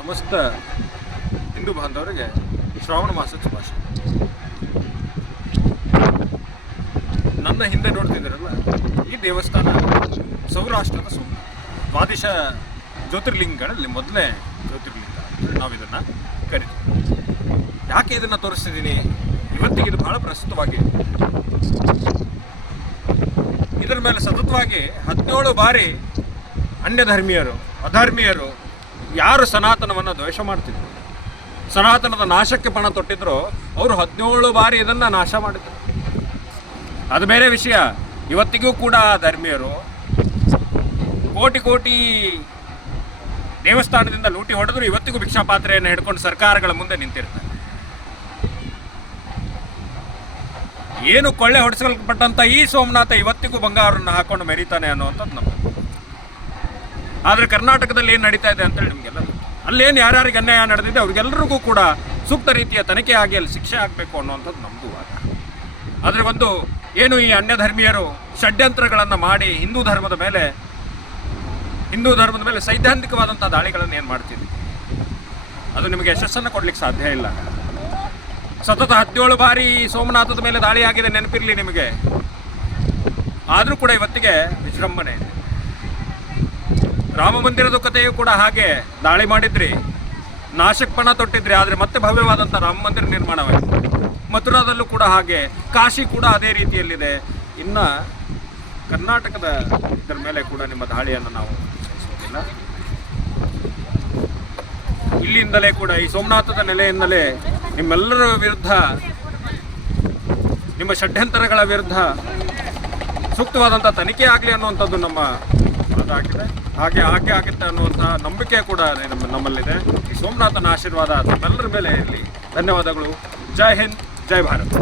ಸಮಸ್ತ ಹಿಂದೂ ಬಾಂಧವರಿಗೆ ಶ್ರಾವಣ ಮಾಸದ ಶುಭಾಶಯ. ನನ್ನ ಹಿಂದೆ ನೋಡ್ತಿದ್ದೀರಲ್ಲ, ಈ ದೇವಸ್ಥಾನ ಸೌರಾಷ್ಟ್ರದ ಸುಮ್ಮನೆ ದ್ವಾದಶ ಜ್ಯೋತಿರ್ಲಿಂಗಗಳಲ್ಲಿ ಮೊದಲನೇ ಜ್ಯೋತಿರ್ಲಿಂಗ ನಾವು ಇದನ್ನು ಕರಿತೀವಿ. ಯಾಕೆ ಇದನ್ನು ತೋರಿಸ್ತಿದ್ದೀನಿ? ಇವತ್ತಿಗೆ ಇದು ಬಹಳ ಪ್ರಸ್ತುತವಾಗಿ. ಇದರ ಮೇಲೆ ಸತತವಾಗಿ ಹದಿನೇಳು ಬಾರಿ ಅನ್ಯ ಧರ್ಮೀಯರು ಅಧರ್ಮೀಯರು ಯಾರು ಸನಾತನವನ್ನು ದ್ವೇಷ ಮಾಡ್ತಿದ್ರು? ಸನಾತನದ ನಾಶಕ್ಕೆ ಪಣ ತೊಟ್ಟಿದ್ರು, ಅವರು ಹದಿನೇಳು ಬಾರಿ ಇದನ್ನು ನಾಶ ಮಾಡಿದ್ರು. ಅದು ಬೇರೆ ವಿಷಯ. ಇವತ್ತಿಗೂ ಕೂಡ ಧರ್ಮೀಯರು ಕೋಟಿ ಕೋಟಿ ದೇವಸ್ಥಾನದಿಂದ ಲೂಟಿ ಹೊಡೆದ್ರು, ಇವತ್ತಿಗೂ ಭಿಕ್ಷಾ ಪಾತ್ರೆಯನ್ನು ಹಿಡ್ಕೊಂಡು ಸರ್ಕಾರಗಳ ಮುಂದೆ ನಿಂತಿರ್ತಾರೆ. ಏನು ಕೊಳ್ಳೆ ಹೊಡೆಸಲ್ಪಟ್ಟಂಥ ಈ ಸೋಮನಾಥ ಇವತ್ತಿಗೂ ಬಂಗಾರವನ್ನು ಹಾಕೊಂಡು ಮೆರೀತಾನೆ ಅನ್ನುವಂಥದ್ದು ನಮ್ಮ ಆದರೆ ಕರ್ನಾಟಕದಲ್ಲಿ ಏನು ನಡೀತಾ ಇದೆ ಅಂತೇಳಿ ನಿಮಗೆಲ್ಲ. ಅಲ್ಲೇನು ಯಾರ್ಯಾರಿಗೆ ಅನ್ಯಾಯ ನಡೆದಿದೆ ಅವ್ರಿಗೆಲ್ಲರಿಗೂ ಕೂಡ ಸೂಕ್ತ ರೀತಿಯ ತನಿಖೆ ಆಗಿ ಅಲ್ಲಿ ಶಿಕ್ಷೆ ಆಗಬೇಕು ಅನ್ನುವಂಥದ್ದು ನಮ್ಮದು ಆದರೆ ಒಂದು ಏನು ಈ ಅನ್ಯ ಧರ್ಮೀಯರು ಷಡ್ಯಂತ್ರಗಳನ್ನು ಮಾಡಿ ಹಿಂದೂ ಧರ್ಮದ ಮೇಲೆ, ಹಿಂದೂ ಧರ್ಮದ ಮೇಲೆ ಸೈದ್ಧಾಂತಿಕವಾದಂಥ ದಾಳಿಗಳನ್ನು ಏನು ಮಾಡ್ತಿದ್ವಿ ಅದು ನಿಮಗೆ ಯಶಸ್ಸನ್ನು ಕೊಡ್ಲಿಕ್ಕೆ ಸಾಧ್ಯ ಇಲ್ಲ. ಸತತ ಹದಿನೇಳು ಬಾರಿ ಸೋಮನಾಥದ ಮೇಲೆ ದಾಳಿ ಆಗಿದೆ ನೆನಪಿರಲಿ ನಿಮಗೆ. ಆದರೂ ಕೂಡ ಇವತ್ತಿಗೆ ವಿಜೃಂಭಣೆ ಇದೆ. ರಾಮ ಮಂದಿರದ ಕಥೆಯೂ ಕೂಡ ಹಾಗೆ ದಾಳಿ ಮಾಡಿದ್ರಿ. ನಾಶಕ್ಪಣ ಪಣ ತೊಟ್ಟಿದ್ರಿ, ಆದರೆ ಮತ್ತೆ ಭವ್ಯವಾದಂಥ ರಾಮ ಮಂದಿರ ನಿರ್ಮಾಣವಾಯಿತು. ಮಥುರಾದಲ್ಲೂ ಕೂಡ ಹಾಗೆ, ಕಾಶಿ ಕೂಡ ಅದೇ ರೀತಿಯಲ್ಲಿದೆ. ಇನ್ನು ಕರ್ನಾಟಕದ ಇದರ ಮೇಲೆ ಕೂಡ ನಿಮ್ಮ ದಾಳಿಯನ್ನು ನಾವು ಇಲ್ಲಿಂದಲೇ ಕೂಡ, ಈ ಸೋಮನಾಥದ ನೆಲೆಯಿಂದಲೇ ನಿಮ್ಮೆಲ್ಲರ ವಿರುದ್ಧ, ನಿಮ್ಮ ಷಡ್ಯಂತರಗಳ ವಿರುದ್ಧ ಸೂಕ್ತವಾದಂಥ ತನಿಖೆ ಆಗಲಿ ಅನ್ನುವಂಥದ್ದು ನಮ್ಮ ಇದಾಗಿದೆ ಹಾಗೆ ಹಾಗೆ ಆಗುತ್ತೆ ಅನ್ನುವಂತಹ ನಂಬಿಕೆ ಕೂಡ ನಮ್ಮ ನಮ್ಮಲ್ಲಿದೆ. ಈ ಸೋಮನಾಥನ ಆಶೀರ್ವಾದ ನಮ್ಮೆಲ್ಲರ ಮೇಲೆ ಇರಲಿ. ಧನ್ಯವಾದಗಳು. ಜೈ ಹಿಂದ್, ಜೈ ಭಾರತ್.